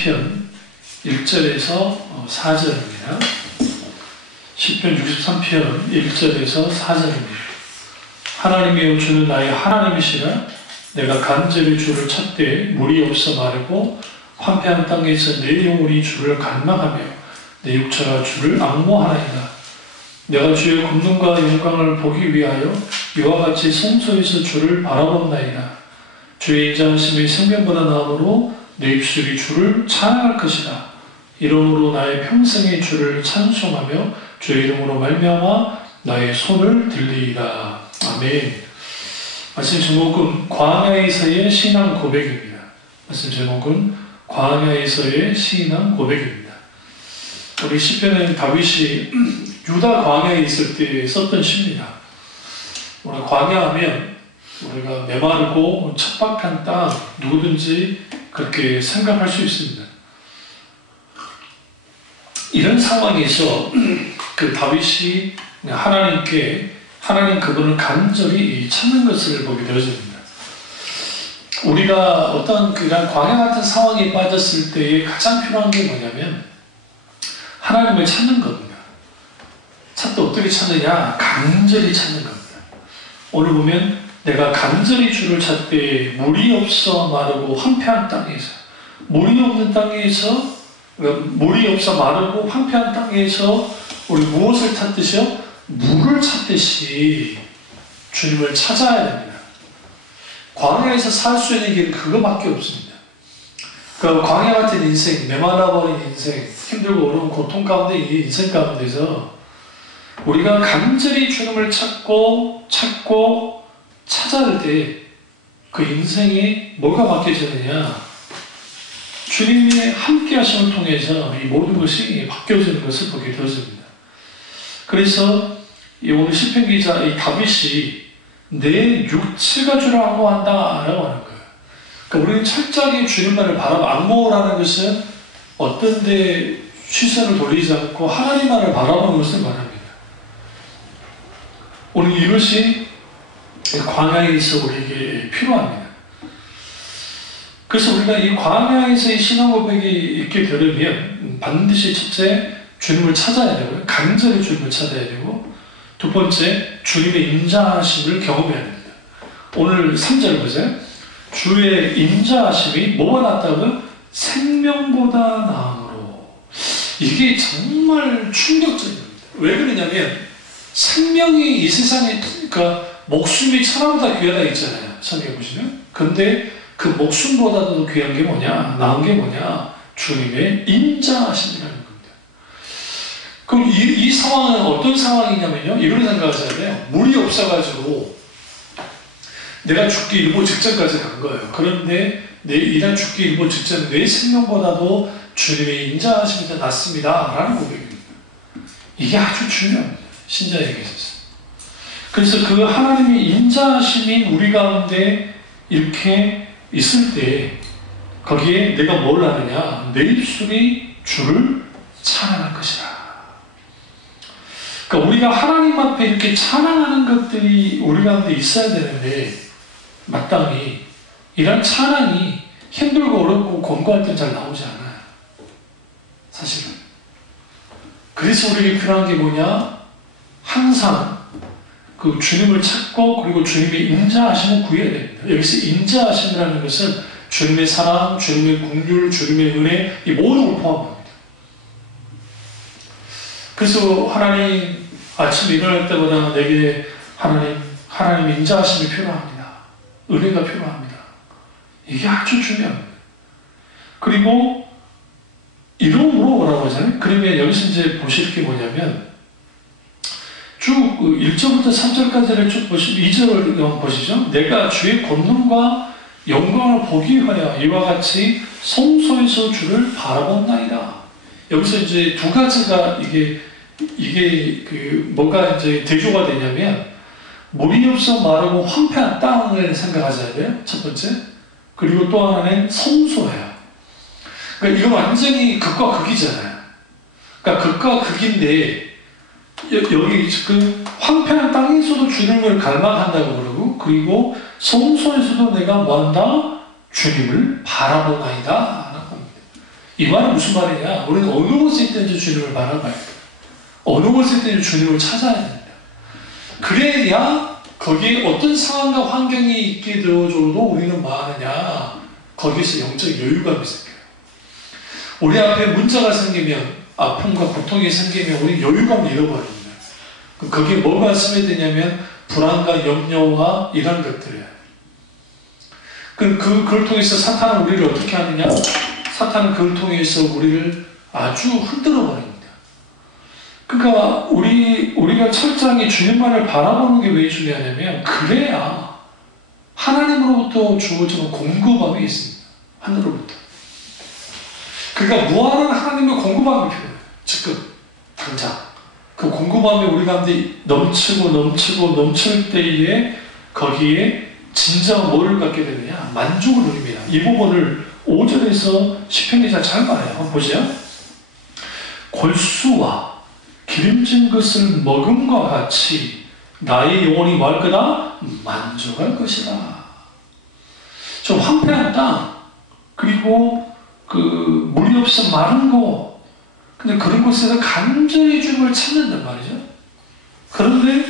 63편 1절에서 4절입니다. 시편 63편 1절에서 4절입니다. 하나님이여 주는 나의 하나님이시라. 내가 간절히 주를 찾되 물이 없어 마르고 황폐한 땅에서 내 영혼이 주를 갈망하며 내 육체가 주를 앙모하나이다. 내가 주의 권능과 영광을 보기 위하여 이와 같이 성소에서 주를 바라본나이다. 주의 인자하심이 생명보다 나음으로 내 입술이 주를 찬양할 것이다. 이러므로 나의 평생에 주를 찬송하며 주의 이름으로 말미암아 나의 손을 들리이다. 아멘. 말씀 제목은 광야에서의 신앙 고백입니다. 말씀 제목은 광야에서의 신앙 고백입니다. 우리 시편은 다윗이 유다 광야에 있을 때 썼던 시입니다. 우리가 광야하면 우리가 메마르고 척박한 땅, 누구든지 그렇게 생각할 수 있습니다. 이런 상황에서 그 다윗이 하나님 그분을 간절히 찾는 것을 보게 되어집니다. 우리가 어떤 그런 광야 같은 상황에 빠졌을 때에 가장 필요한 게 뭐냐면 하나님을 찾는 겁니다. 찾도 어떻게 찾느냐? 간절히 찾는 겁니다. 오늘 보면 내가 간절히 주를 찾되 물이 없어 마르고 황폐한 땅에서, 물이 없는 땅에서, 물이 없어 마르고 황폐한 땅에서 우리 무엇을 찾듯이요? 물을 찾듯이 주님을 찾아야 됩니다. 광야에서 살 수 있는 길은 그거밖에 없습니다. 그 광야 같은 인생, 메말라버린 인생, 힘들고 어려운 고통 가운데 이 인생 가운데서 우리가 간절히 주님을 찾고 찾아야 때 그 인생이 뭐가 바뀌어지느냐? 주님의 함께 하심을 통해서 이 모든 것이 바뀌어지는 것을 보게 되었습니다. 그래서 오늘 시편 기자 이 다윗이 내 육체가 주를 앙모한다 라고 하는 거예요. 그러니까 우리는 철저하게 주님만을 앙모라는 것은 어떤 데 시선을 돌리지 않고 하나님만을 바라보는 것을 말합니다. 오늘 이것이 광야에서 우리에게 필요합니다. 그래서 우리가 이 광야에서의 신앙 고백이 있게 되려면 반드시 첫째 주님을 찾아야 되고요. 간절히 주님을 찾아야 되고, 두 번째 주님의 인자하심을 경험해야 됩니다. 오늘 3절 보세요. 주의 인자하심이 뭐가 낫다고요? 생명보다 나음으로. 이게 정말 충격적입니다. 왜 그러냐면 생명이 이 세상에, 그러니까 목숨이 천하보다 귀하다 있잖아요. 성경에 보시면. 근데 그 목숨보다도 귀한 게 뭐냐? 나은 게 뭐냐? 주님의 인자하심이라는 겁니다. 그럼 이 상황은 어떤 상황이냐면요. 이런 생각하셔야 돼요. 물이 없어가지고 내가 죽기 일보 직전까지 간 거예요. 그런데 이날 죽기 일보 직전 내 생명보다도 주님의 인자하심이 더 낫습니다. 라는 고백입니다. 이게 아주 중요합니다. 신자에게 있어서. 그래서 그 하나님의 인자하심이 우리 가운데 이렇게 있을 때 거기에 내가 뭘 하느냐? 내 입술이 주를 찬양할 것이다. 그러니까 우리가 하나님 앞에 이렇게 찬양하는 것들이 우리 가운데 있어야 되는데 마땅히 이런 찬양이 힘들고 어렵고 권고할 때 잘 나오지 않아요. 사실은. 그래서 우리에게 필요한 게 뭐냐? 항상 그 주님을 찾고 그리고 주님의 인자하심을 구해야 됩니다. 여기서 인자하심이라는 것은 주님의 사랑, 주님의 긍휼, 주님의 은혜 이 모든 걸 포함합니다. 그래서 하나님 아침에 일어날 때마다 내게 하나님 인자하심이 필요합니다. 은혜가 필요합니다. 이게 아주 중요합니다. 그리고 이름으로 뭐라고 하잖아요. 그러면 여기서 이제 보실 게 뭐냐면 쭉 1절부터 3절까지를 쭉 보시면 2절을 보시죠. 내가 주의 권능과 영광을 보기 위하여 이와 같이 성소에서 주를 바라본나이다. 여기서 이제 두 가지가 이게 뭐가 이제 대조가 되냐면 물이 없어 마르고 황폐한 땅을 생각하셔야 돼요. 첫 번째. 그리고 또 하나는 성소예요. 그러니까 이거 완전히 극과 극이잖아요. 그러니까 극과 극인데 여기 지금 황폐한 땅에서도 주님을 갈망한다고 그러고, 그리고 성소에서도 내가 뭐한다? 주님을 바라보나이다 라고 합니다. 이 말은 무슨 말이냐? 우리는 어느 곳에 있든지 주님을 바라봐야 돼. 어느 곳에 있든지 주님을 찾아야 됩니다. 그래야 거기에 어떤 상황과 환경이 있게 되어줘도 우리는 뭐 하느냐? 거기서 영적 여유감이 생겨요. 우리 앞에 문제가 생기면, 아픔과 고통이 생기면 우리 여유감을 잃어버립니다. 거기에 뭐가 스며드냐면 불안과 염려와 이런 것들이에요. 그걸 통해서 사탄은 우리를 어떻게 하느냐? 사탄은 그걸 통해서 우리를 아주 흔들어 버립니다. 그러니까 우리가 철저하게 주님만을 바라보는 게 왜 중요하냐면, 그래야 하나님으로부터 주어지는 공급함이 있습니다. 하늘로부터. 그러니까 무한한 하나님의 공급함이 필요해요. 지금 당장 그 공급함이 우리 가운데 넘칠 때에 거기에 진정 뭐를 갖게 되느냐? 만족을 누립니다. 이 부분을 5절에서 시편 기자 잘 말해요. 한번 보세요. 골수와 기름진 것을 먹음과 같이 나의 영혼이 뭐 할 거다? 만족할 것이다. 좀 황폐한 땅, 그리고 물이 없어 마른 곳, 근데 그런 곳에서 간절히 주님을 찾는단 말이죠. 그런데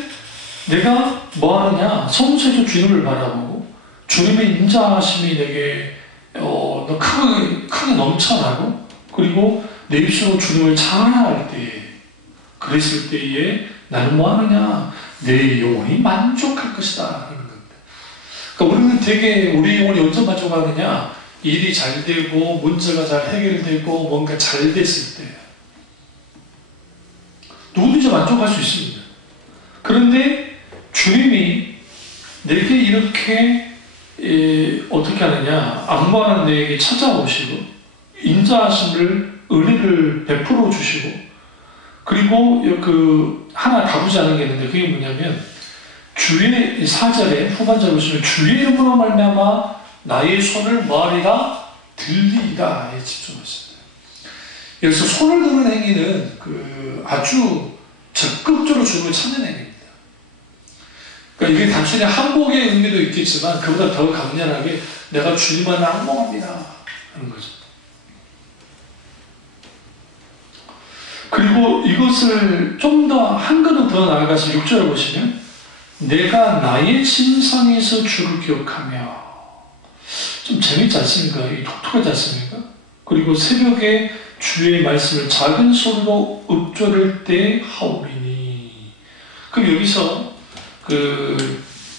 내가 뭐 하느냐? 성수에서 주님을 바라보고 주님의 인자하심이 내게 크게 넘쳐나고, 그리고 내 입술로 주님을 찬양할 때에, 그랬을 때에 나는 뭐 하느냐? 내 영혼이 만족할 것이다 하는 겁니다. 그러니까 우리는 되게 우리 영혼이 언제 만족하느냐? 일이 잘 되고 문제가 잘 해결되고 뭔가 잘 됐을 때 누구든지 만족할 수 있습니다. 그런데 주님이 내게 이렇게 어떻게 하느냐? 악마는 내게 찾아오시고 인자하심을, 은혜를 베풀어 주시고, 그리고 하나 가보지 않은 게 있는데, 그게 뭐냐면 주의 4절에 후반절을 보시면 주의 이름으로 말미암아 나의 손을 뭐하리라? 들리이다에 집중하셨어요. 여기서 손을 드는 행위는 아주 적극적으로 주님을 찾는 행위입니다. 그러니까 이게 단순히 항복의 의미도 있겠지만 그보다 더 강렬하게 내가 주님만을 항복합니다 하는 거죠. 그리고 이것을 좀 더 한 걸음 더 나아가서 6절을 보시면 내가 나의 침상에서 주를 기억하며, 좀 재밌지 않습니까? 독특하지 않습니까? 그리고 새벽에 주의 말씀을 작은 소리로 읊조릴 때 하오리니. 그럼 여기서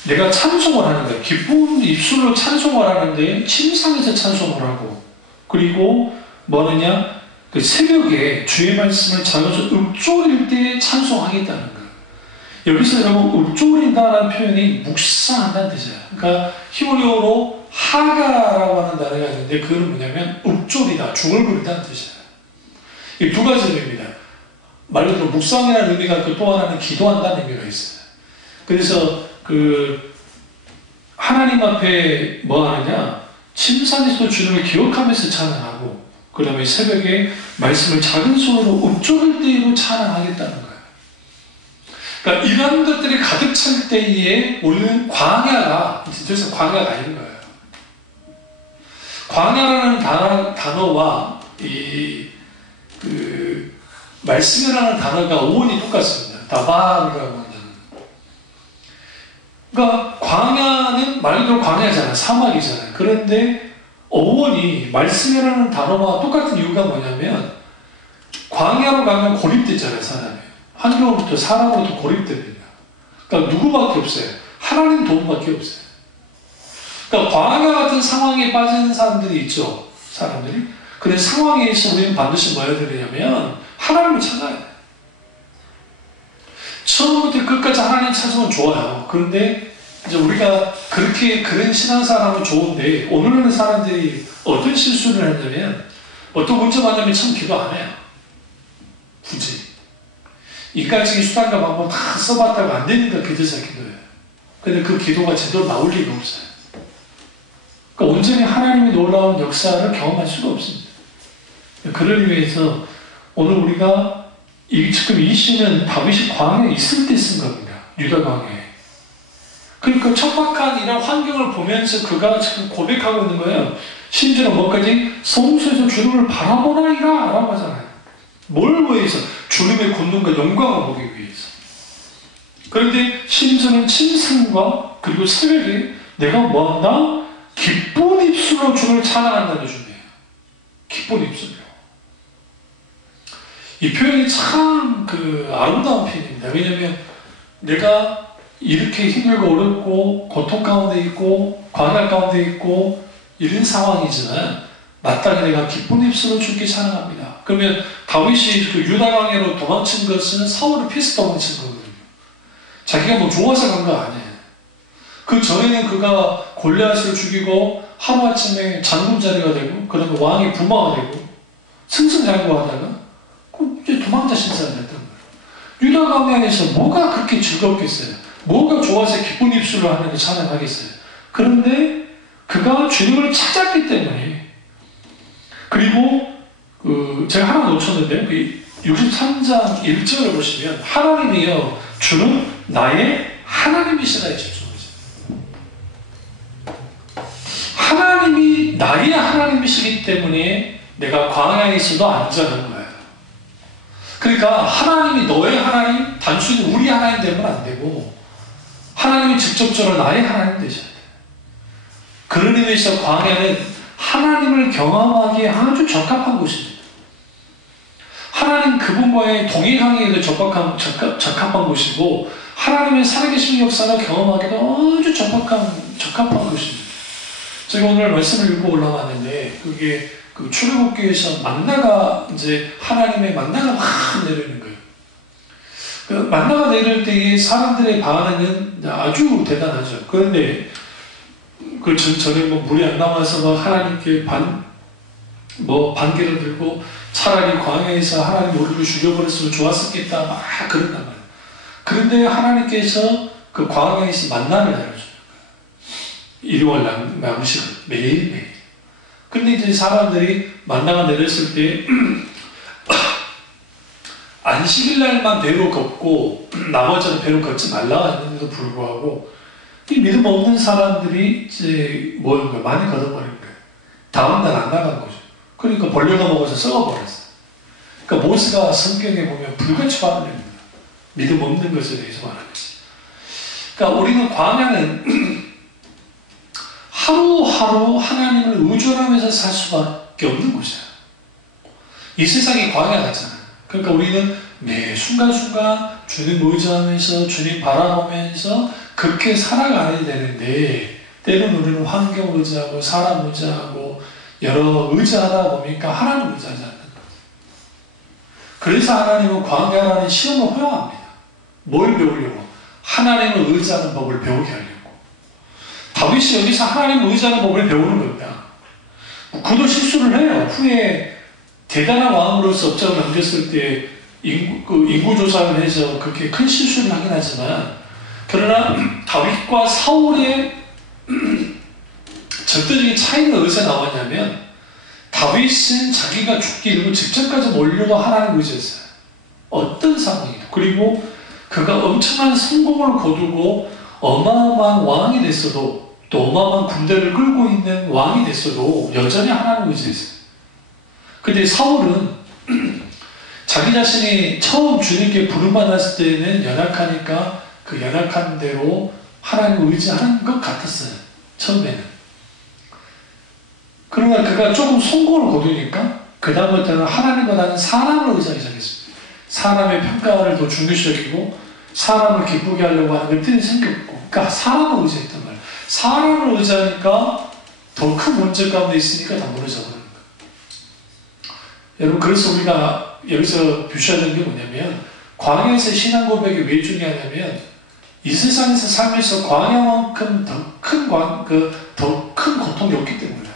내가 찬송을 하는 거예요. 기쁜 입술로 찬송을 하는데 침상에서 찬송을 하고, 그리고 뭐느냐? 새벽에 주의 말씀을 작아서 읊조릴 때 찬송하겠다는 거예요. 여기서 여러분 읊조린다라는 표현이 묵상한다는 뜻이에요. 그러니까 히브리어로 하가라고 하는 단어가 있는데 그건 뭐냐면 읊조리다, 중얼거린다는 뜻이에요. 이 두 가지 의미입니다. 말 그대로 묵상이라는 의미가 있고 또 하나는 기도한다는 의미가 있어요. 그래서 하나님 앞에 뭐 하느냐? 침상에서 주님을 기억하면서 찬양하고, 그 다음에 새벽에 말씀을 작은 소리로 읊조릴 때에도 찬양하겠다는 거예요. 그러니까 이런 것들이 가득 찰 때에 우리는 광야가, 진짜 광야가 아닌 거예요. 광야라는 단어와 말씀이라는 단어가 어원이 똑같습니다. 다발이라고 하는. 그러니까 광야는 말 그대로 광야잖아요. 사막이잖아요. 그런데 어원이 말씀이라는 단어와 똑같은 이유가 뭐냐면, 광야로 가면 고립되잖아요, 사람이. 환경으로부터 사람으로부터 고립됩니다. 그러니까 누구밖에 없어요. 하나님 도움밖에 없어요. 그러니까 광야 같은 상황에 빠지는 사람들이 있죠, 사람들이. 그런 상황에서 우리는 반드시 뭐 해야 되냐면 하나님을 찾아야 돼요. 처음부터 끝까지 하나님 찾으면 좋아요. 그런데 이제 우리가 그런 신앙사람은 좋은데, 오늘은 사람들이 어떤 실수를 했냐면, 어떤 문제 만나면 참 기도 안 해요. 굳이. 이까지 수단과 방법 다 써봤다고 안 되니까 기도자 기도해요. 근데 그 기도가 제대로 나올 리가 없어요. 그러니까 온전히 하나님의 놀라운 역사를 경험할 수가 없습니다. 그런 의미에서 오늘 우리가 지금 이 시는 다윗이 광야에 있을 때 쓴 겁니다. 유다 광야에. 그러니까 척박한 이런 환경을 보면서 그가 지금 고백하고 있는 거예요. 심지어는 뭐까지 성소에서 주님을 바라보나이다 라고 하잖아요. 뭘 위해서? 주님의 권능과 영광을 보기 위해서. 그런데 심지어는 침상과 그리고 새벽에 내가 뭐한다? 기쁜 입술로 주를 찬양한다는 중이에요. 기쁜 입술로. 이 표현이 참 아름다운 표현입니다. 왜냐하면 내가 이렇게 힘들고 어렵고 고통 가운데 있고 광야 가운데 있고 이런 상황이지만 마땅히 내가 기쁜 입술로 주께 찬양합니다. 그러면 다윗이 유다 광야로 도망친 것은 사울을 피해서 도망친 거거든요. 자기가 뭐 좋아서 간 거 아니에요. 그 전에는 그가 골리앗을 죽이고 하루아침에 장군 자리가 되고 그다음에 왕의 부마가 되고 승승장구하다가 이제 도망자 신사가 됐던 거예요. 유다 광야에서 뭐가 그렇게 즐겁겠어요? 뭐가 좋아서 기쁜 입술로 하나님 찬양하겠어요? 그런데 그가 주님을 찾았기 때문에. 그리고 제가 하나 놓쳤는데 63장 1절을 보시면 하나님이여 주는 나의 하나님이시라에 집중하세요. 하나님이 나의 하나님이시기 때문에 내가 광야에 있어도 안전한 거예요. 그러니까 하나님이 너의 하나님, 단순히 우리 하나님 되면 안 되고 하나님이 직접적으로 나의 하나님 되셔야 돼요. 그런 의미에서 광야는 하나님을 경험하기에 아주 적합한 곳입니다. 하나님 그분과의 동행하기에도 적합한 곳이고 하나님의 살아계신 역사를 경험하기도 아주 적합한 곳입니다. 제가 오늘 말씀을 읽고 올라왔는데 그게 출애굽기에서 만나가 이제 하나님의 만나가 막 내리는 거예요. 그 만나가 내릴 때에 사람들의 반응은 아주 대단하죠. 그런데 전에 물이 안 나와서 하나님께 반기를 들고 차라리 광야에서 하나님 우리를 죽여버렸으면 좋았었겠다 막 그런단 말이에요. 그런데 하나님께서 그 광야에서 만나를 내려줘요. 일용할 양식을 매일매일. 근데 이제 사람들이 만나가 내렸을 때 안식일날만 배로 걷고 나머지는 배로 걷지 말라 했는데도 불구하고 이 믿음 없는 사람들이 이제 많이 걷어버린 거예요. 다음날 안 나간 거죠. 그러니까 벌레가 먹어서 썩어버렸어요. 그러니까 모세가 성경에 보면 불같이 화를 냅니다. 믿음 없는 것에 대해서 말하면서. 그러니까 우리는 광야는 하루하루 하나님을 의존하면서 살 수밖에 없는 곳이에요. 이 세상이 광야 같잖아요. 그러니까 우리는 매 순간순간 주님 의지하면서 주님 바라보면서 그렇게 살아가야 되는데 때로는 우리는 환경 의지하고 사람 의지하고 여러 의지하다 보니까 하나님 의지하지 않는 거예요. 그래서 하나님은 광야라는 시험을 허용합니다. 뭘 배우려고? 하나님을 의지하는 법을 배우게 하려고. 다윗이 여기서 하나님을 의지하는 법을 배우는 겁니다. 그도 실수를 해요. 후에 대단한 왕으로서 업적을 남겼을 때 인구조사를 해서 그렇게 큰 실수를 하긴 하지만 그러나 다윗과 사울의 절대적인 차이는 어디서 나왔냐면 다윗은 자기가 죽기 이르고 직전까지 몰려도 하나님을 의지했어요. 어떤 상황이든. 그리고 그가 엄청난 성공을 거두고 어마어마한 왕이 됐어도 또 어마어마한 군대를 끌고 있는 왕이 됐어도 여전히 하나님을 의지했어요. 근데 사울은 자기 자신이 처음 주님께 부름받았을 때는 연약하니까 그 연약한 대로 하나님을 의지하는 것 같았어요. 처음에는. 그러나 그가 조금 성공을 거두니까 그 다음부터는 하나님보다는 사람을 의지하기 시작했습니다. 사람의 평가를 더 중요시하고 사람을 기쁘게 하려고 하는 것들이 생겼고 그러니까 사람을 의지했단 말이에요. 사람을 의지하니까 더 큰 문제 가운데 있으니까 다 무너져버리는 거예요. 여러분 그래서 우리가 여기서 표시해야 되는 게 뭐냐면 광야에서 신앙 고백이 왜 중요하냐면 이 세상에서 살면서 광야만큼 더 큰 고통이 없기 때문이에요.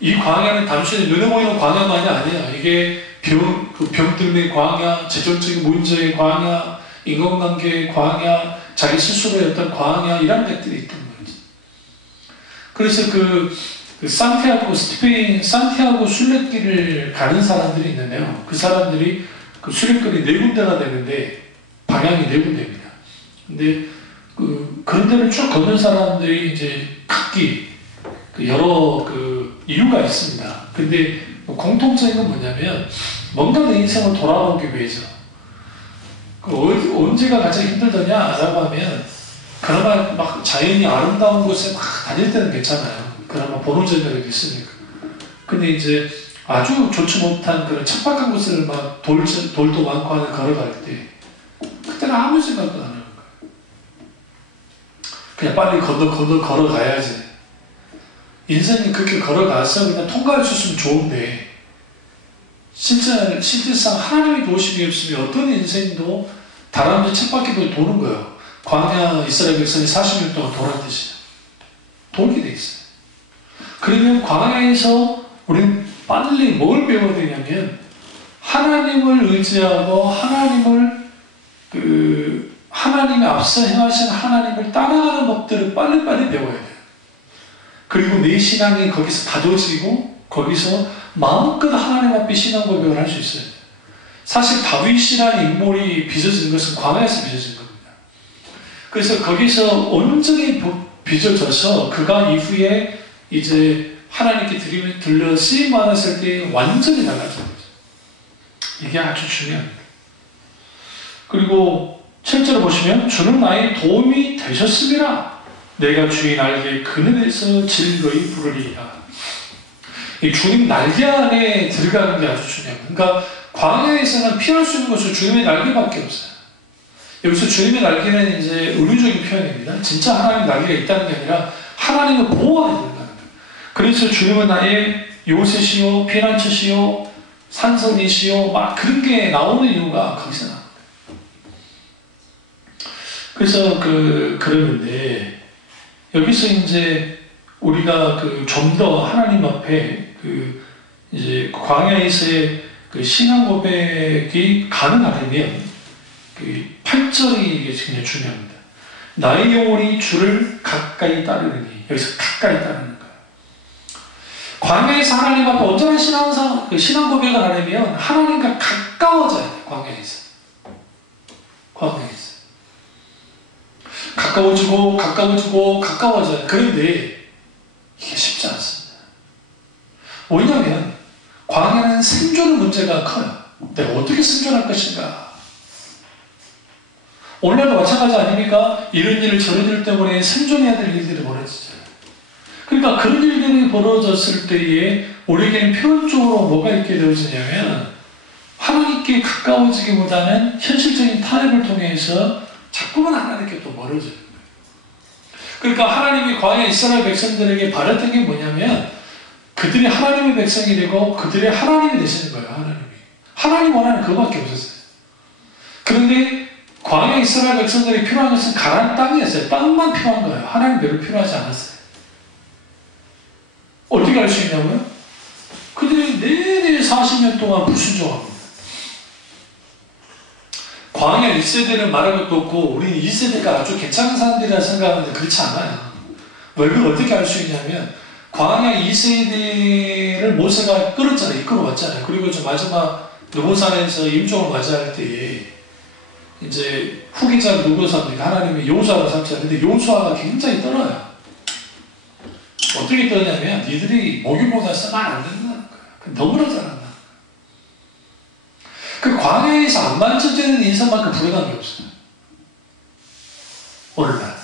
이 광야는 단순히 눈에 보이는 광야만이 아니에요. 이게 병 때문에 광야, 재정적인 문제의 광야, 인간관계의 광야, 자기 스스로의 어떤 광야 이런 것들이 있단 말이죠. 그래서 산티아고 순례길을 가는 사람들이 있는데요. 그 사람들이 그 순례길이 4군데가 되는데 방향이 4군데입니다. 근데 그런 데를 쭉 걷는 사람들이 이제 각기 여러 이유가 있습니다. 근데 뭐 공통적인 건 뭐냐면 뭔가 내 인생을 돌아보기 위해서 언제가 가장 힘들더냐라고 하면 그나마 막 자연이 아름다운 곳에 막 다닐 때는 괜찮아요. 그나마 보는 재미가 있으니까. 근데 이제 아주 좋지 못한 그런 척박한 곳을 막 돌도 많고 하는 걸어갈 때 그때는 아무 생각도 안 하는 거예요. 그냥 빨리 걸어가야지. 인생이 그렇게 걸어가서 그냥 통과할 수 있으면 좋은데 실제상 하나님의 도우심이 없으면 어떤 인생도 다람쥐 쳇바퀴를 도는 거예요. 광야 이스라엘 백성이 40년 동안 돌았듯이 돌게 돼 있어요. 그러면 광야에서 우리는 빨리 뭘 배워야 되냐면 하나님을 의지하고 하나님의 앞서 행하신 하나님을 따라가는 법들을 빨리빨리 배워야 돼요. 그리고 내 신앙이 거기서 다져지고 거기서 마음껏 하나님 앞에 신앙 고백을 할 수 있어요. 사실 다윗이라는 인물이 빚어진 것은 광야에서 빚어진 겁니다. 그래서 거기서 온전히 빚어져서 그가 이후에 이제 하나님께 들려 쓰임 받았을 때 완전히 달라진 거죠. 이게 아주 중요합니다. 그리고 7절 보시면 주는 나의 도움이 되셨음이라 내가 주의 날개에 그늘에서 즐거이 부르리라. 이 주님 날개 안에 들어가는 게 아주 중요합니다. 그러니까 광야에서는 피할 수 있는 것은 주님의 날개밖에 없어요. 여기서 주님의 날개는 이제 의료적인 표현입니다. 진짜 하나님의 날개가 있다는 게 아니라 하나님의 보호 안에 들어가는 거예요. 그래서 주님은 나의 요새시요, 피난처시요, 산성이시요, 막 그런 게 나오는 이유가 거기서 나옵니다. 그래서 그러는데 여기서 이제 우리가 좀 더 하나님 앞에 이제 광야에서의 신앙 고백이 가능하려면 8절이 이게 굉장히 중요합니다. 나의 영혼이 주를 가까이 따르니 여기서 가까이 따르는 거예요. 광야에서 하나님 앞에 온전한 신앙 고백을 하려면 하나님과 가까워져야 돼요. 광야에서 가까워져요. 그런데 이게 쉽지 않습니다. 왜냐하면 광야는 생존의 문제가 커요. 내가 어떻게 생존할 것인가. 오늘날도 마찬가지 아닙니까? 이런 일 저런 일 때문에 생존해야 될 일들이 벌어지잖아요. 그러니까 그런 일들이 벌어졌을 때에 우리에게는 표현적으로 뭐가 있게 되어지냐면 하나님께 가까워지기보다는 현실적인 타협을 통해서 자꾸만 하나님께 또 멀어져요. 그러니까 하나님이 광야 이스라엘 백성들에게 바랬던 게 뭐냐면 그들이 하나님의 백성이 되고 그들의 하나님이 되시는 거예요. 하나님 원하는 그거밖에 없었어요. 그런데 광야 이스라엘 백성들이 필요한 것은 가나안 땅이었어요. 땅만 필요한 거예요. 하나님 별로 필요하지 않았어요. 어떻게 알 수 있냐고요? 그들이 내내 40년 동안 불순종합니다. 광야 1세대를 말할 것도 없고 우리는 2세대가 아주 괜찮은 사람들이라 생각하는데 그렇지 않아요. 왜 그걸 어떻게 알 수 있냐면 광야 2세대를 모세가 이끌어왔잖아요. 그리고 마지막 느보산에서 임종을 맞이할 때에 이제 후계자 누구 삼니까? 하나님의 여호수아로 삼잖아요. 근데 여호수아가 굉장히 떨어요. 어떻게 떠냐면 니들이 목욕보다 쓰면 안 된다는 거예요. 너무나 잘한다. 그 광야에서 안 만져지는 인생만큼 불행한 게 없어요. 오늘날.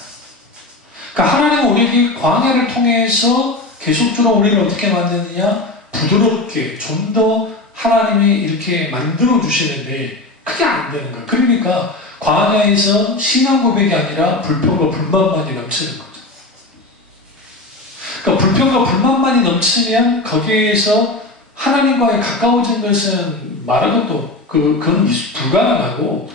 그러니까 하나님은 우리에게 광야를 통해서 계속적으로 우리를 어떻게 만드느냐? 부드럽게 좀 더 하나님이 이렇게 만들어 주시는데 그게 안 되는 거예요. 그러니까 광야에서 신앙 고백이 아니라 불평과 불만만이 넘치는 거죠. 그러니까 불평과 불만만이 넘치면 거기에서 하나님과의 가까워진 것은 말할 것도 그건 불가능하고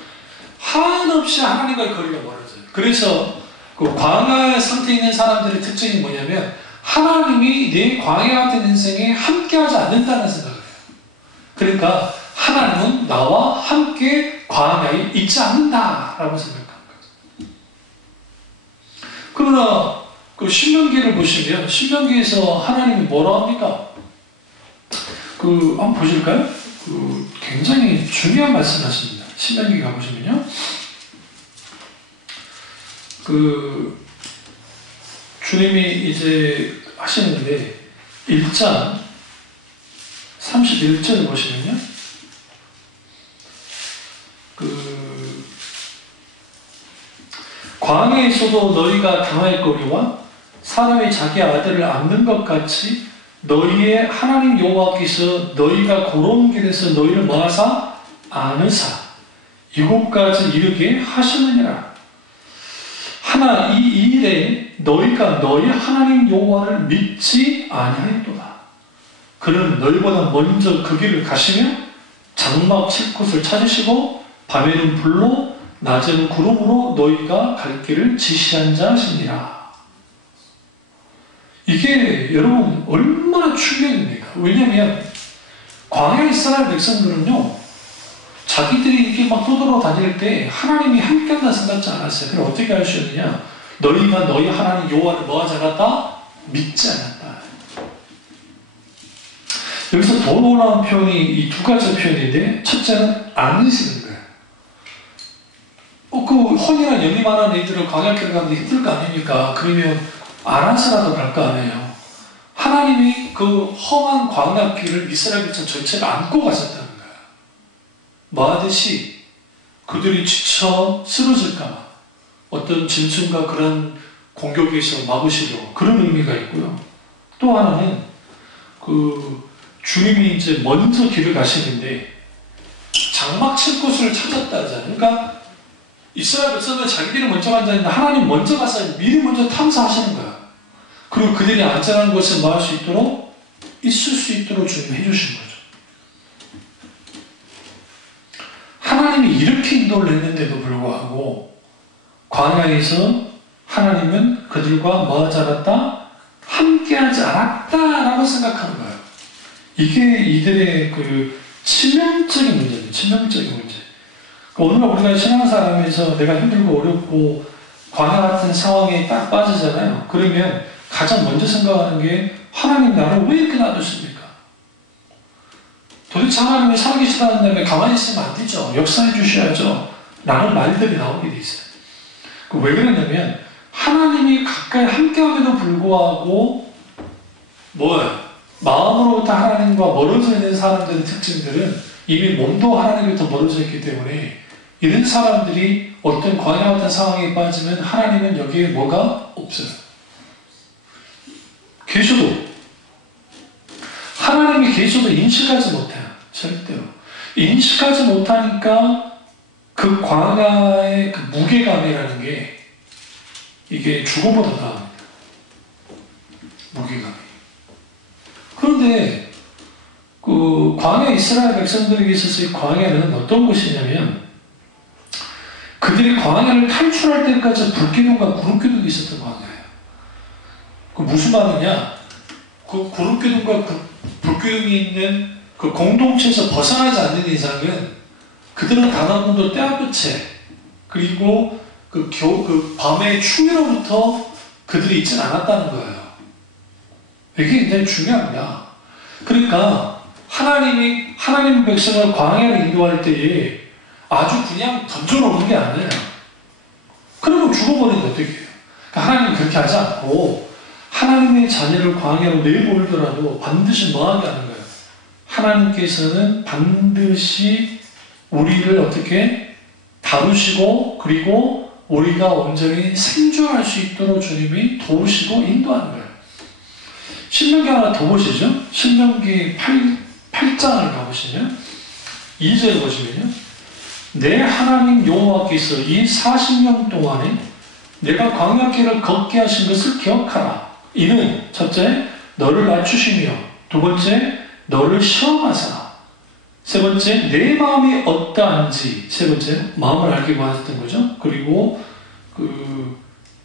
한없이 하나님과의 거리가 멀어져요. 그래서 그 광야 상태에 있는 사람들의 특징이 뭐냐면 하나님이 내 광야 같은 인생에 함께하지 않는다는 생각을 해요. 그러니까 하나님은 나와 함께 광야에 있지 않는다라고 생각하는 거죠. 그러나 그 신명기를 보시면 신명기에서 하나님이 뭐라 합니까? 한번 보실까요? 굉장히 중요한 말씀하십니다. 신명기 가보시면요. 주님이 이제 하시는데 1장 31절을 보시면요. 광야에서도 너희가 당할 거리와 사람이 자기 아들을 안는 것 같이 너희의 하나님 여호와께서 너희가 걸어온 길에서 너희를 모아사 안으사 이곳까지 이르게 하시느니라. 하나 이 일에 너희가 너희 하나님 여호와를 믿지 아니하였도다. 그는 너희보다 먼저 그 길을 가시며 장막 칠 곳을 찾으시고 밤에는 불로 낮에는 구름으로 너희가 갈 길을 지시한 자시니라. 이게 여러분 얼마나 충격입니까? 왜냐하면 광야에 이스라엘 백성들은요, 자기들이 이렇게 막 떠돌아다닐 때 하나님이 함께한다 생각지 않았어요. 그럼 어떻게 하셨느냐? 너희가 너희 하나님 여호와를 뭐하지 않았다? 믿지 않았다. 여기서 더 놀라운 표현이 이 두 가지 표현인데, 첫째는 안 믿으시는 거예요. 그 혼이나 영이 많은 애들을 광야길을 가는데 힘들 거 아닙니까? 그러면 알아서라도 갈 거 아니에요. 하나님이 그 험한 광야길을 이스라엘 백성 전체가 안고 가셨다는 거예요. 뭐 하듯이 그들이 지쳐 쓰러질까봐 어떤 짐승과 그런 공격에서 막으시려고 그런 의미가 있고요. 또 하나는 주님이 이제 먼저 길을 가시는데 장막 칠 곳을 찾았다 하잖아요. 그러니까 이스라엘 백성은 자기들이 먼저 간다는데 하나님 먼저 가서 미리 먼저 탐사하시는 거야. 그리고 그들이 안전한 곳에 모을 수 있도록 있을 수 있도록 주님이 해주신 거죠. 하나님이 이렇게 인도를 했는데도 불구하고 광야에서 하나님은 그들과 뭐하지 않았다? 함께하지 않았다라고 생각하는 거예요. 이게 이들의 치명적인 문제입니다. 치명적인 문제. 오늘날 우리가 신앙생활하면서 내가 힘들고 어렵고 광야 같은 상황에 딱 빠지잖아요. 그러면 가장 먼저 생각하는 게 하나님 나를 왜 이렇게 놔두십니까? 도대체 하나님이 살아계시다는 다음에 가만히 있으면 안 되죠. 역사해 주셔야죠. 라는 말들이 나오게 돼 있어요. 왜 그러냐면 하나님이 가까이 함께함에도 불구하고 마음으로부터 하나님과 멀어져 있는 사람들의 특징들은 이미 몸도 하나님부터 멀어져 있기 때문에 이런 사람들이 어떤 광야 같은 상황에 빠지면 하나님은 여기에 뭐가 없어요. 계셔도 하나님이 계셔도 인식하지 못해요. 절대로. 인식하지 못하니까 그 광야의 그 무게감이라는 게 이게 죽음보다 나옵니다. 무게감이. 그런데 광야 이스라엘 백성들에게 있어서 이 광야는 어떤 곳이냐면 그들이 광야를 탈출할 때까지 불기둥과 구름기둥이 있었던 광야예요. 무슨 말이냐? 그 구름기둥과 불기둥이 있는 그 공동체에서 벗어나지 않는 이상은 그들은 단 한 번도 떼아끝에 그리고 밤의 추위로부터 그들이 있지는 않았다는 거예요. 이게 굉장히 중요합니다. 그러니까 하나님 백성을 광야를 인도할 때에 아주 그냥 던져놓는 게 아니에요. 그러면 죽어버리는데 어떻게 해요? 그러니까 하나님은 그렇게 하지 않고 하나님의 자녀를 광야로 내몰더라도 반드시 뭐하게 하는 거예요? 하나님께서는 반드시 우리를 어떻게 다루시고 그리고 우리가 온전히 생존할 수 있도록 주님이 도우시고 인도하는 거예요. 신명기 하나 더 보시죠. 신명기 8장을 가보시면 2절 보시면요. 내 하나님 여호와께서 이 40년 동안에 내가 광야길을 걷게 하신 것을 기억하라. 이는 첫째 너를 낮추시며 두 번째 너를 시험하사 세 번째 내 마음이 어떠한지 세 번째 마음을 알게 하셨던 거죠. 그리고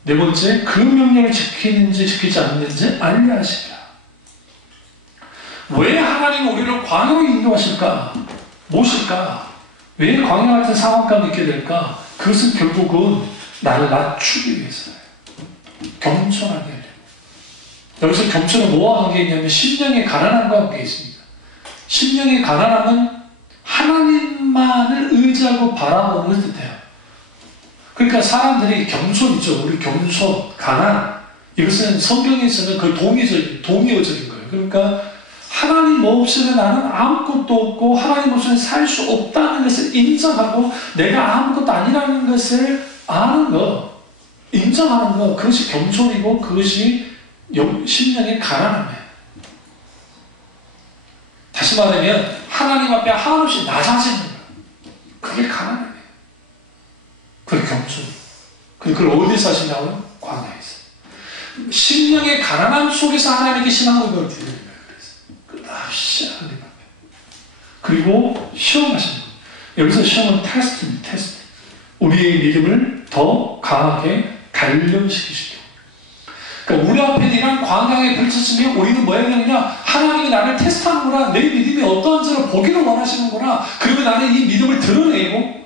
네 번째 그 명령을 지키는지 지키지 않는지 알려 하시라. 왜 하나님은 우리를 광야로 인도하실까? 무엇일까? 왜 광야 같은 상황 가운데 있게 될까? 그것은 결국은 나를 낮추기 위해서예요. 겸손하게 하려고. 여기서 겸손은 뭐와 관계 있냐면 심령의 가난함과 관계 있습니다. 심령의 가난함은 하나님만을 의지하고 바라보는 것을 뜻해요. 그러니까 사람들이 겸손 있죠. 우리 겸손, 가난 이것은 성경에서는 거의 동의어적인 거예요. 그러니까 하나님 없이는 나는 아무것도 없고 하나님 없이는 살 수 없다는 것을 인정하고 내가 아무것도 아니라는 것을 아는 것, 인정하는 것, 그것이 겸손이고 그것이 심령의 가난함이에요. 다시 말하면 하나님 앞에 한없이 낮아지는 거예요. 그게 가난함이에요. 그게 겸손. 그걸 어디서 하시냐고요? 광야에서. 심령의 가난함 속에서 하나님께 신앙 고백을 드리는 거예요. 끝없이 하나님 앞에. 그리고 시험하시는 거예요. 여기서 시험은 테스트입니다. 테스트. 우리의 믿음을 더 강하게 단련시키시죠. 그러니까 우리 앞에 이런 광야에 펼쳐지면 우리는 뭐 해야 되느냐? 하나님이 나를 테스트하는구나. 내 믿음이 어떠한지를 보기를 원하시는구나. 그러면 나는 이 믿음을 드러내고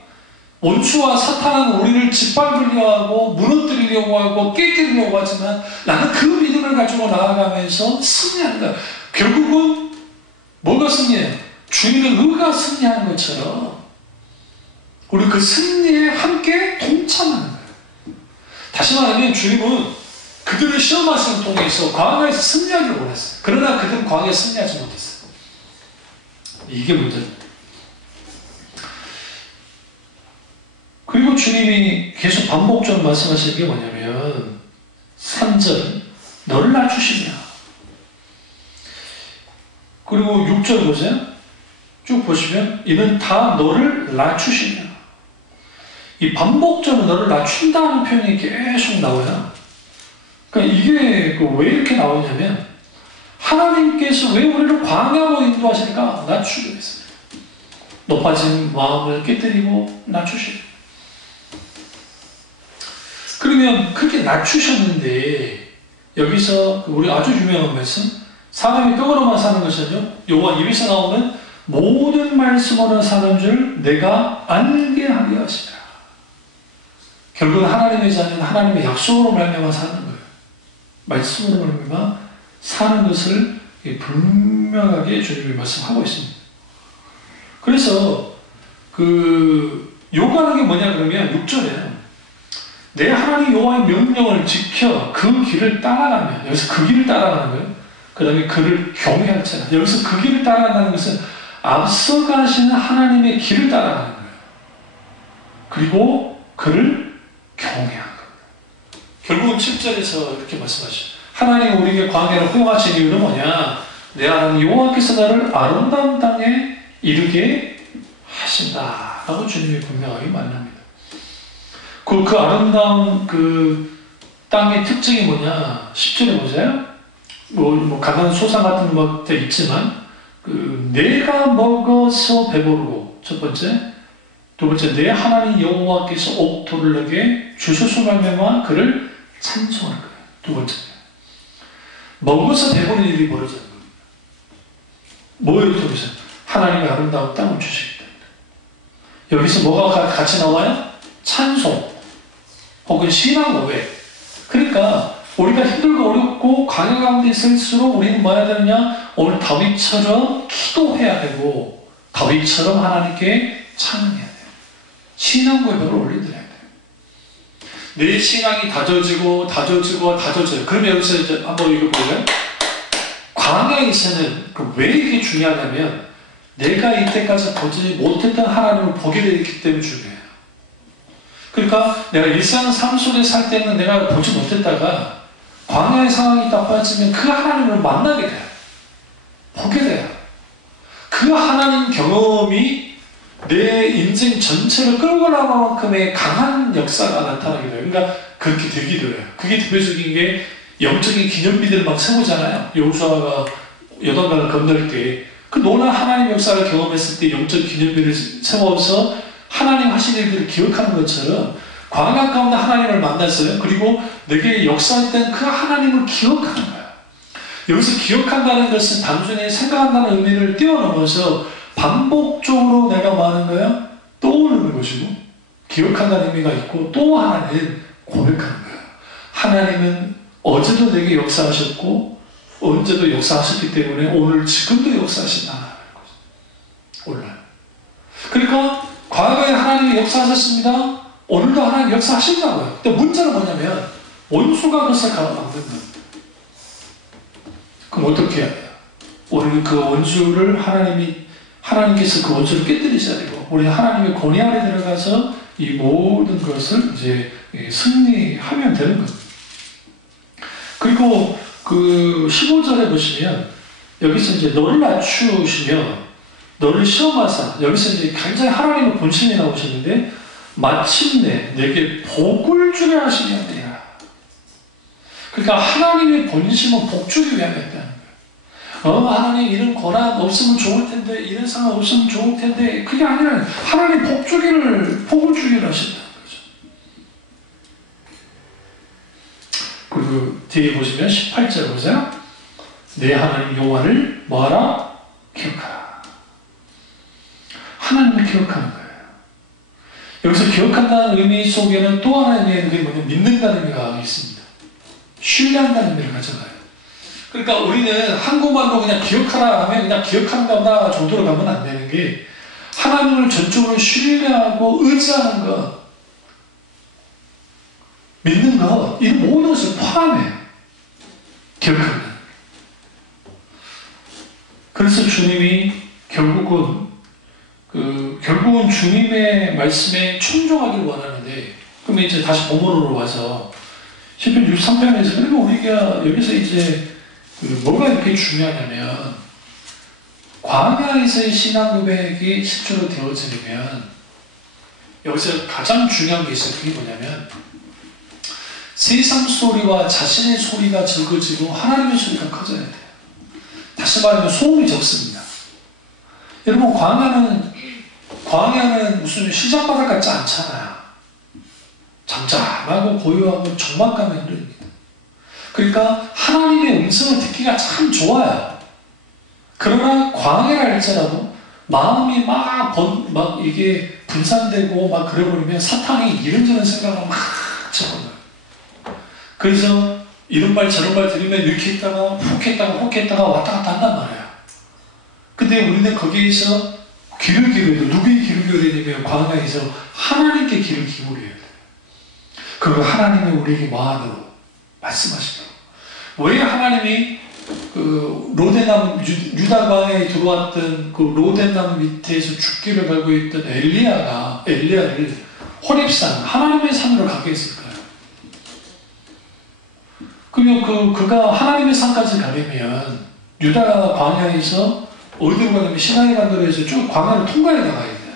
원수와 사탄은 우리를 짓밟으려고 하고 무너뜨리려고 하고 깨뜨리려고 하지만 나는 그 믿음을 가지고 나아가면서 승리하는 거야. 결국은 뭐가 승리해요? 주님의 의가 승리하는 것처럼 우리 그 승리에 함께 동참하는 거예요. 다시 말하면 주님은 그들을 시험하심을 통해서 광야에서 승리하기를 원했어요. 그러나 그들은 광야에서 승리하지 못했어요. 이게 문제입니다. 그리고 주님이 계속 반복적으로 말씀하시는 게 뭐냐면 3절 너를 낮추시냐. 그리고 6절 보세요. 쭉 보시면 이는 다 너를 낮추시냐. 이 반복적으로 너를 낮춘다는 표현이 계속 나와요. 그러니까 이게 왜 이렇게 나오냐면 하나님께서 왜 우리를 광야로 인도하시니까 낮추게 했어요. 높아진 마음을 깨뜨리고 낮추시고. 그러면 그렇게 낮추셨는데 여기서 우리 아주 유명한 말씀 사람이 떡으로만 사는 것은요 요한 입에서 나오는 모든 말씀으로 사는 줄 내가 알게 하게 하시라. 결국은 하나님의 자녀는 하나님의 약속으로 말미암아 사는 거예요. 말씀으로 말미암아 사는 것을 분명하게 주님이 말씀하고 있습니다. 그래서 요구하는 게 뭐냐 그러면 6절에 내 하나님 여호와의 명령을 지켜 그 길을 따라가면 여기서 그 길을 따라가는 거예요. 그 다음에 그를 경외할지라. 여기서 그 길을 따라간다는 것은 앞서가시는 하나님의 길을 따라가는 거예요. 그리고 그를 경외하는 거예요. 결국은 7절에서 이렇게 말씀하시죠. 하나님 우리에게 광야를 허용하신 이유는 뭐냐? 내 하나님 여호와께서 나를 아름다운 땅에 이르게 하신다 라고 주님이 분명하게 말합니다. 그 아름다운 그 땅의 특징이 뭐냐? 10절에 보세요. 뭐 가난 소상 같은 것도 있지만 내가 먹어서 배부르고 첫 번째, 두 번째 내 하나님 여호와께서 옥토를 내게 주소서 말미암아 그를 찬송할 거예요. 두 번째 먹어서 배부른 일이 벌어지는 겁니다. 뭐를 통해서? 하나님의 아름다운 땅을 주시기 때문에. 여기서 뭐가 같이 나와요? 찬송 혹은 신앙 고백. 그러니까 우리가 힘들고 어렵고 광야 가운데 있을수록 우리는 뭐 해야 되느냐? 오늘 다윗처럼 기도해야 되고 다윗처럼 하나님께 찬양해야 돼요. 신앙 고백을 올려드려야 돼요. 내 신앙이 다져지고 그러면 여기서 이제 한번 읽어볼까요? 광야에서는 왜 이게 중요하냐면 내가 이때까지 보지 못했던 하나님을 보게 되기 때문에 중요해요. 그러니까 내가 일상 삶 속에 살 때는 내가 보지 못했다가 광야의 상황이 딱 빠지면 그 하나님을 만나게 돼요. 보게 돼요. 그 하나님 경험이 내 인생 전체를 끌고 나갈 만큼의 강한 역사가 나타나게 돼요. 그러니까 그렇게 되기도 해요. 그게 대표적인 게 영적인 기념비들을 막 세우잖아요. 여호수아가 요단강을 건널 때 그 놀라운 하나님 역사를 경험했을 때 영적 기념비를 세워서 하나님 하신 일들을 기억하는 것처럼 광야 가운데 하나님을 만났어요. 그리고 내게 역사했던 그 하나님을 기억하는 거예요. 여기서 기억한다는 것은 단순히 생각한다는 의미를 뛰어넘어서 반복적으로 내가 뭐 하는 거예요? 떠오르는 것이고 기억한다는 의미가 있고 또 하나는 고백하는 거예요. 하나님은 어제도 내게 역사하셨고 언제도 역사하셨기 때문에 오늘 지금도 역사하신다는 거죠. 올라요. 그러니까 과거에 하나님이 역사하셨습니다. 오늘도 하나님 역사하신다고요. 근데 문제는 뭐냐면 원수가 그것을 가로막는 겁니다. 그럼 어떻게 해야 돼요? 우리는 그 원수를 하나님께서 그 원수를 깨뜨리셔야 되고, 우리 하나님의 권위 안에 들어가서 이 모든 것을 이제 승리하면 되는 겁니다. 그리고 그 15절에 보시면 여기서 이제 너를 낮추시며 너를 시험하사, 여기서 이제 굉장히 하나님의 본심이 나오셨는데 마침내 내게 복을 주게 하시려 합니다. 그러니까 하나님의 본심은 복 주기 위함이었다는 거예요. 하나님 이런 고난 없으면 좋을 텐데, 이런 상황 없으면 좋을 텐데, 그게 아니라 하나님 복을 주기를 하신다는 거죠. 그리고 뒤에 보시면 18절 보세요. 내 하나님 여호와를 뭐하라? 기억하라. 하나님을 기억하는 거예요. 여기서 기억한다는 의미 속에는 또 하나의 의미가 뭐냐면 믿는다는 의미가 있습니다. 신뢰한다는 의미를 가져가요. 그러니까 우리는 한국말로 그냥 기억하라 하면 그냥 기억한가 보다 정도로 가면 안 되는 게, 하나님을 전적으로 신뢰하고 의지하는 것, 믿는 것, 이 모든 것을 포함해요. 기억한다. 그래서 주님이 결국은 주님의 말씀에 충종하길 원하는데, 그러면 이제 다시 본문으로 와서 시편 63편에서, 그리고 우리가 여기서 이제 뭐가 이렇게 중요하냐면, 광야에서의 신앙 고백이 실제로 되어지려면 여기서 가장 중요한 게 있어요. 그게 뭐냐면, 세상 소리와 자신의 소리가 적어지고 하나님의 소리가 커져야 돼요. 다시 말하면 소음이 적습니다. 여러분, 광야는 무슨 시장바닥 같지 않잖아요. 잠잠하고 고요하고 적막감이 흐릅니다. 그러니까 하나님의 음성을 듣기가 참 좋아요. 그러나 광야를 할지라도 마음이 막 이게 분산되고 막 그래버리면 사탄이 이런저런 생각을 막 쳐버려요. 그래서 이런 말 저런 말 들으면 이렇게 했다가 훅 했다가 왔다 갔다 한단 말이에요. 근데 우리는 거기에서 귀를 기울여야 돼요. 누구의 귀를 기울여야 되면 광야에서 하나님께 귀를 기울여야 돼요. 그리고 하나님이 우리에게 마음으로 말씀하시더라고요. 왜 하나님이 그 로데나무, 유다 광야에 들어왔던 그 로데나무 밑에서 죽기를 갈고 있던 엘리야를 호렙산, 하나님의 산으로 가게 했을까요? 그러면 그가 하나님의 산까지 가려면 유다 광야에서 어디로 가냐면 시나이 반도에서 쭉 광야를 통과해 나가야 돼요.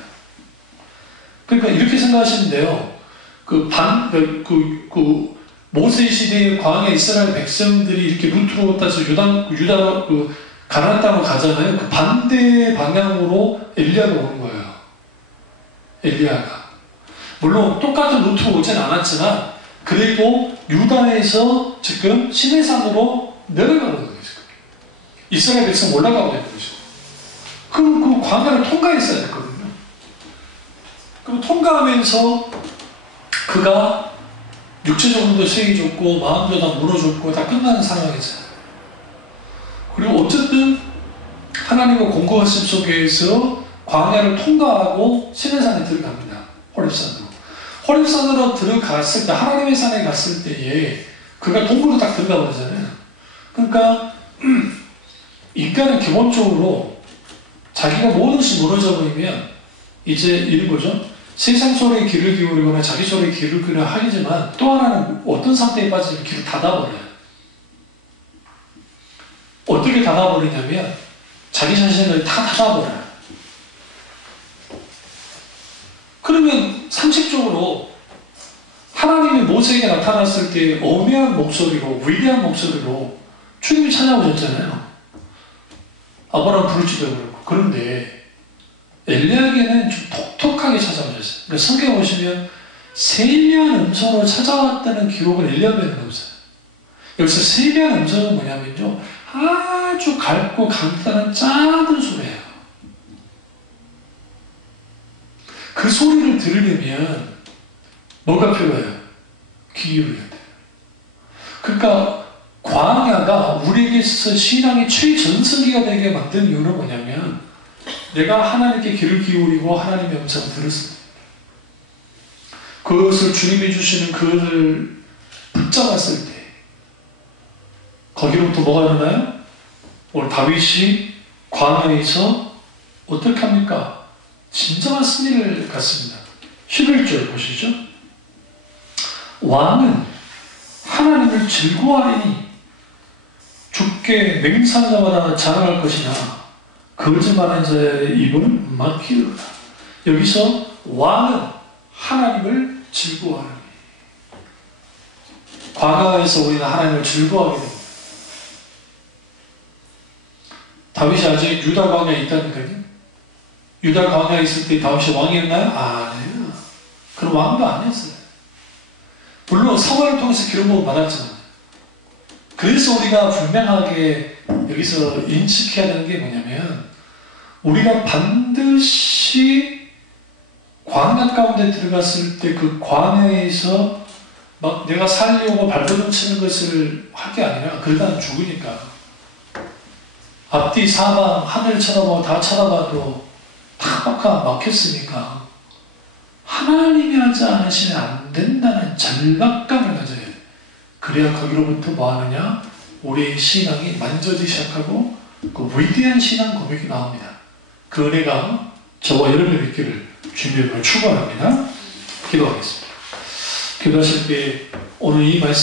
그러니까 이렇게 생각하시면 돼요. 모세 시대의 광야 이스라엘 백성들이 이렇게 루트로 따서 유다 가나안 땅으로 가잖아요. 그 반대 방향으로 엘리야가 오는 거예요. 엘리야가. 물론 똑같은 루트로 오진 않았지만, 그리고 유다에서 지금 시내산으로 내려가는 거죠. 이스라엘 백성 올라가고 있는 거죠. 그럼 그 광야를 통과했어야 됐거든요. 그럼 통과하면서 그가 육체적으로도 세해졌고 마음도 다 무너졌고 다 끝나는 상황이잖아요. 그리고 어쨌든 하나님의 공고하심 속에서 광야를 통과하고 시내산에 들어갑니다. 호렙산으로 들어갔을 때, 하나님의 산에 갔을 때에 그가 동굴로 딱 들어가 버리잖아요. 그러니까 인간은 기본적으로 자기가 모든 것이 무너져 버리면 이제 이런 거죠. 세상 소리에 귀를 기울이거나 자기 소리에 귀를 기울여 하지만, 또 하나는 어떤 상태에 빠지면 귀를 닫아버려요. 어떻게 닫아버리냐면 자기 자신을 다 닫아버려요. 그러면 상식적으로 하나님이 모세에게 나타났을 때 엄연한 목소리로, 위대한 목소리로 주님이 찾아오셨잖아요. 아브라함 부르짖어 그러고. 그런데 엘리야에게는 좀 독특하게 찾아오셨어요. 그러니까 성경에 보시면 세미한 음성으로 찾아왔다는 기록은 엘리야에게는 없어요. 여기서 세미한 음성은 뭐냐면요, 아주 밝고 간단한 작은 소리예요. 그 소리를 들으려면 뭐가 필요해요? 귀 기울여야 돼요. 그러니까 광야가 우리에게 있어서 신앙의 최전성기가 되게 만든 이유는 뭐냐면, 내가 하나님께 귀를 기울이고 하나님의 음성을 들었습니다. 그것을 주님이 주시는 그것을 붙잡았을 때 거기로부터 뭐가 일어나요? 오늘 다윗이 광야에서 어떻게 합니까? 진정한 승리를 갖습니다. 11절 보시죠. 왕은 하나님을 즐거워하리니 주께 맹세한 자마다 자랑할 것이나 거짓말하는 자의 입은 막히리로다. 여기서 왕은 하나님을 즐거워하리니, 광야에서 우리는 하나님을 즐거워하게 됩니다. 다윗이 아직 유다 광야에 있다니까요. 유다 광야에 있을 때 다윗이 왕이었나요? 아니에요. 그런 왕도 아니었어요. 물론 사무엘을 통해서 기록을 받았지만, 그래서 우리가 분명하게 여기서 인식해야 되는 게 뭐냐면, 우리가 반드시 광야 가운데 들어갔을 때 그 광야에서 막 내가 살려고 발버둥 치는 것을 할 게 아니라, 그러다가 죽으니까. 앞뒤 사방 하늘 쳐다보고 다 쳐다봐도 다 막혔으니까 하나님이 하지 않으시면 안 된다는 절박감을 가져야 돼. 그래야 거기로부터 뭐 하느냐? 우리의 신앙이 만져지기 시작하고 그 위대한 신앙 고백이 나옵니다. 그 은혜가 저와 여러분의 있기를 주님의 이름으로 축원합니다. 기도하겠습니다. 기도하실 때 오늘 이 말씀